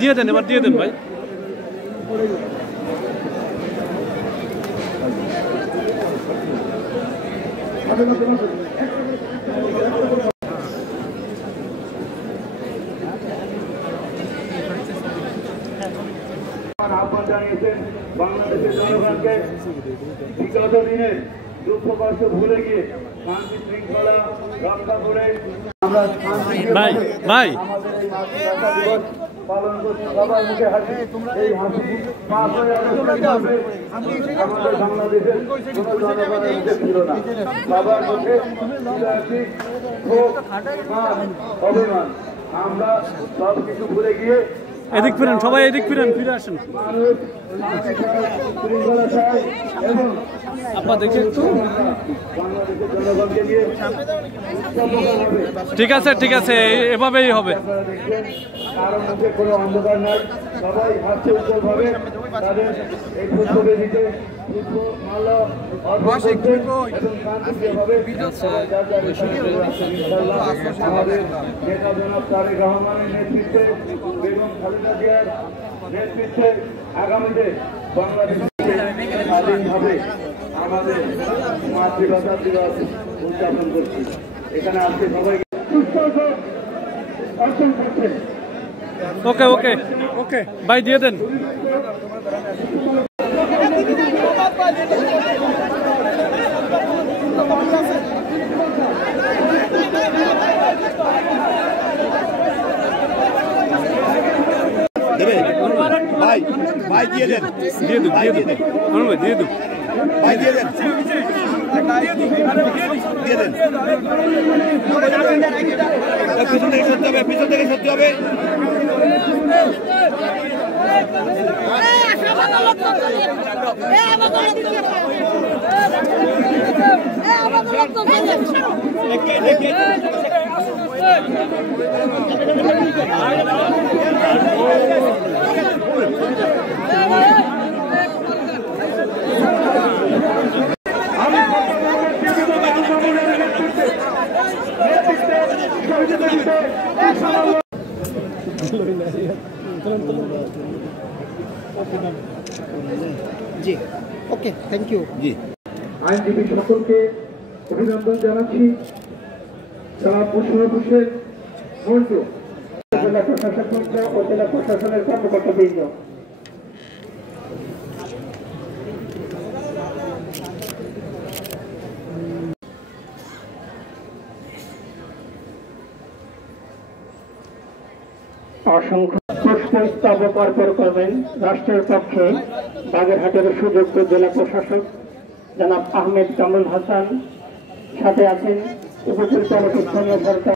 দিয়ে দেন, এবার দিয়ে দেন ভাই। আহ্বান জানিয়েছেন বাংলাদেশের জনগণকে বিগত দিনে দুঃখ কষ্ট ভুলে গিয়ে শান্তি শৃঙ্খলা রক্ষা করে আমরা আমাদের এই মাতৃভাষা দিবস পালন করছি। সবার মুখে হাসি, এই হাসি আমাদের বাংলাদেশের কোনো জনগণের মুখে ছিল না। সবার মুখে অভিমান। আমরা সব কিছু ভুলে গিয়ে এদিক ফিরেন, সবাই এদিক ফিরেন, ফিরে আসেন। আপনার দেখে ঠিক আছে, ঠিক আছে, এভাবেই হবে। কারো মুখে কোনো অন্ধকার নাই, সবাই হাসছে উজ্জ্বলভাবে তাদের এই পুষ্পবেদিতে পুষ্পমালা অর্পণ করছেন এবং শান্তিপ্রিয়ভাবে আমাদের নেতা জনাব তারেক রহমানের নেতৃত্বে বেগম খালেদা জিয়ার নেতৃত্বে আগামীতে বাংলাদেশ স্বাধীনভাবে আমাদের মাতৃভাষা দিবস উদযাপন করছি। এখানে আজকে সবাইকে অর্পণ করছেন। ওকে ওকে ওকে ভাই, দিয়ে দেন। ভাই ভাই দিয়ে দেন, দিয়ে দেন, দিয়ে দেন, দিয়ে দেন ভাই দিয়ে দেন, দিয়ে দেন। পিছন থেকে সরতে হবে, পিছন থেকে সরতে হবে। জি, ওকে, থ্যাংক ইউ। জি, আইনজীবী সকলকে অভিনন্দন জানাচ্ছি। যারা বসে বসে মন্ত্র জেলা প্রশাসক ও জেলা প্রশাসনের কর্মকর্তাবৃন্দ, অসংখ্য পুষ্পস্তবক অর্পণ করবেন রাষ্ট্রের পক্ষে বাগেরহাটের সুযোগ্য জেলা প্রশাসক জনাব আহমেদ কামরুল হাসান। সাথে আছেন উপজেলা কমিটির স্থানীয় সরকার